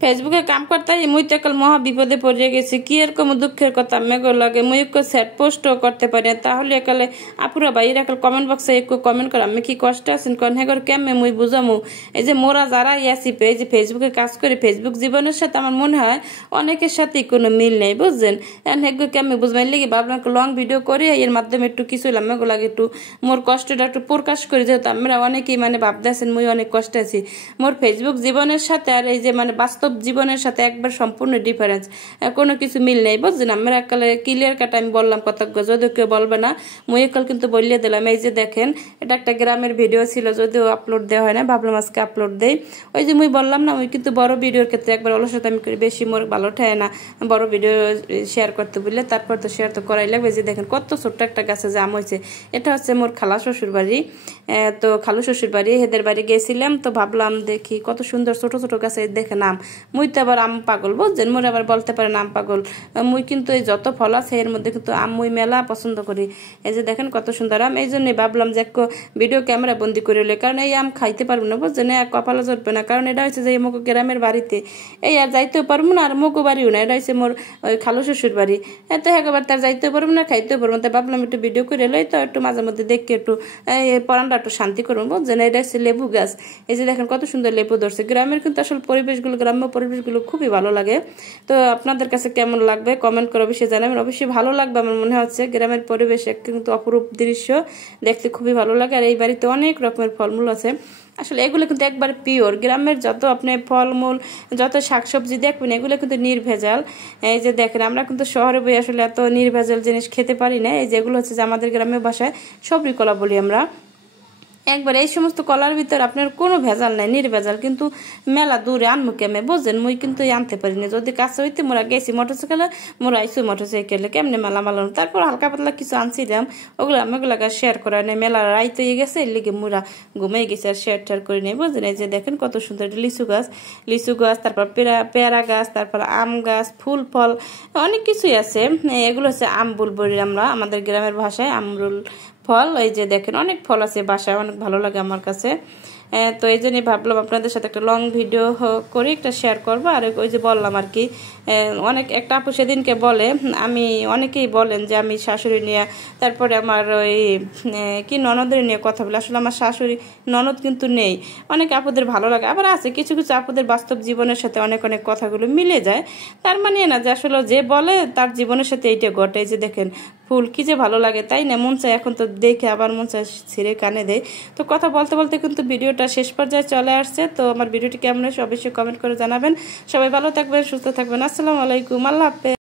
ফেসবুকে কাম করতে মুই তো কাল মহা বিপদে পড়ে গেছি কি এরকম দুঃখের কথা মেঘ লাগে মুই একটু স্যাড পোস্টও করতে পারি না তাহলে একালে আপুরা ভাইরা কাল কমেন্ট বক্সে একটু কমেন্ট করে আমি কি কষ্ট আছেন কোন হেগর কেমনে মুই বুঝামু এই যে মোরা যারা ইয়াসি এই যে ফেসবুকে কাজ করি ফেসবুক জীবনের সাথে আমার মনে হয় অনেকের সাথে কোনো মিল নেই বুঝছেন এখন হেগর কেমনে বুঝবেন লেগে ভাবলাম লং ভিডিও করে এর মাধ্যমে একটু কিছু মেঘ লাগে একটু মোর কষ্টটা একটু প্রকাশ করি যেহেতু আমরা অনেকেই মানে ভাবতেছেন মুই অনেক কষ্টে আছি মোর ফেসবুক জীবনের সাথে আর এই যে মানে বাস্তব জীবনের সাথে একবার সম্পূর্ণ ডিফারেন্স কোনো কিছু মিল নেই বুঝছেন আমরা একালে ক্লিয়ার কাট আমি বললাম কথা যদিও কেউ বলবে না মুই একাল কিন্তু বলিয়ে দিলাম এই যে দেখেন এটা একটা গ্রামের ভিডিও ছিল যদিও আপলোড দেওয়া হয় না ভাবলাম আজকে আপলোড দেই ওই যে মুই বললাম না মুই কিন্তু বড় ভিডিওর ক্ষেত্রে একবার অলসতা আমি করি বেশি মোর ভালো ঠায় না বড় ভিডিও শেয়ার করতে বললে তারপর তো শেয়ার তো করাই লাগবে যে দেখেন কত ছোট্ট একটা গাছে জাম হয়েছে এটা হচ্ছে মোর খালা শ্বশুর বাড়ি তো খালু শ্বশুর বাড়ি হেদের বাড়ি গেছিলাম তো ভাবলাম দেখি কত সুন্দর ছোট ছোট গাছে দেখে নাম মুই তো আবার আম পাগল বুঝছেন মোর আবার বলতে পারেন আম পাগল মুই কিন্তু এই যত ফল আছে এর মধ্যে কিন্তু আম মুই মেলা পছন্দ করি এই যে দেখেন কত সুন্দর আম এই জন্যই ভাবলাম যে ভিডিও ক্যামেরা বন্দি করে হলে কারণ এই আম খাইতে পারবো না বুঝছেন কপালে জড়বে না কারণ এটা হচ্ছে যে মুখ গ্রামের বাড়িতে এই আর যাইতেও পারবো না আর মুখও বাড়িও না এটা হচ্ছে মোর ওই খালু শ্বশুর বাড়ি এত একবার তার যাইতেও পারবো না খাইতেও পারবো না তাই ভাবলাম একটু ভিডিও করে লই তো একটু মাঝে মধ্যে দেখে একটু পরানটা একটু শান্তি করবো বুঝছেন এটা হচ্ছে লেবু গাছ এই যে দেখেন কত সুন্দর লেবু ধরছে গ্রামের কিন্তু আসলে পরিবেশগুলো গ্রাম্য পরিবেশগুলো খুবই ভালো লাগে তো আপনাদের কাছে কেমন লাগবে কমেন্ট করে অবশ্যই জানাবেন অবশ্যই ভালো লাগবে আমার মনে হচ্ছে গ্রামের পরিবেশ কিন্তু অপরূপ দৃশ্য দেখতে খুবই ভালো লাগে আর এই বাড়িতে অনেক রকমের ফলমূল আছে আসলে এগুলো কিন্তু একবার পিওর গ্রামের যত আপনি ফলমূল যত শাকসবজি দেখবেন এগুলো কিন্তু নির্ভেজাল এই যে দেখেন আমরা কিন্তু শহরে বই আসলে এত নির্ভেজাল জিনিস খেতে পারি না এই যেগুলো হচ্ছে যে আমাদের গ্রামের ভাষায় সবরি কলা বলি আমরা একবার এই সমস্ত কলার ভিতর আপনার কোনো ভেজাল নাই নির্ভেজাল কিন্তু মেলা দূরে আনমু কেমে বুঝছেন মুই কিন্তু আনতে পারিনি যদি কাছে হইতে মোরা গেছি মোটরসাইকেলে মোরা আইসু মোটরসাইকেলে কেমনে মেলা মালানো তারপর হালকা পাতলা কিছু আনছিলাম ওগুলো আমাগুলাকে শেয়ার করা নেই মেলা রাইত হয়ে গেছে এর লিগে মোরা ঘুমিয়ে গেছে আর শেয়ার টেয়ার করে নেই বুঝলেন এই যে দেখেন কত সুন্দর লিচু গাছ তারপর পেয়ারা গাছ তারপর আম গাছ ফুল ফল অনেক কিছুই আছে এগুলো হচ্ছে আমবুল বলি আমরা আমাদের গ্রামের ভাষায় আমরুল ফল এই যে দেখেন অনেক ফল আছে বাসায় অনেক ভালো লাগে আমার কাছে তো এই জন্যই ভাবলাম আপনাদের সাথে একটা লং ভিডিও করে একটা শেয়ার করবো আর ওই যে বললাম আর কি অনেক একটা আপু সেদিনকে বলে আমি অনেকেই বলেন যে আমি শাশুড়ি নিয়ে তারপরে আমার ওই কি ননদের নিয়ে কথা বলে আসলে আমার শাশুড়ি ননদ কিন্তু নেই অনেক আপুদের ভালো লাগে আবার আছে কিছু কিছু আপুদের বাস্তব জীবনের সাথে অনেক অনেক কথাগুলো মিলে যায় তার মানে না যে আসলে যে বলে তার জীবনের সাথে এইটা ঘটে যে দেখেন ফুল কি যে ভালো লাগে তাই না মন চায় এখন তো দেখে আবার মন চায় ছিঁড়ে কানে দেয় তো কথা বলতে বলতে কিন্তু ভিডিওটা শেষ পর্যায়ে চলে আসছে তো আমার ভিডিওটি কেমন হয়েছে অবশ্যই কমেন্ট করে জানাবেন সবাই ভালো থাকবেন সুস্থ থাকবেন আসসালামু আলাইকুম আল্লাহ হাফেজ।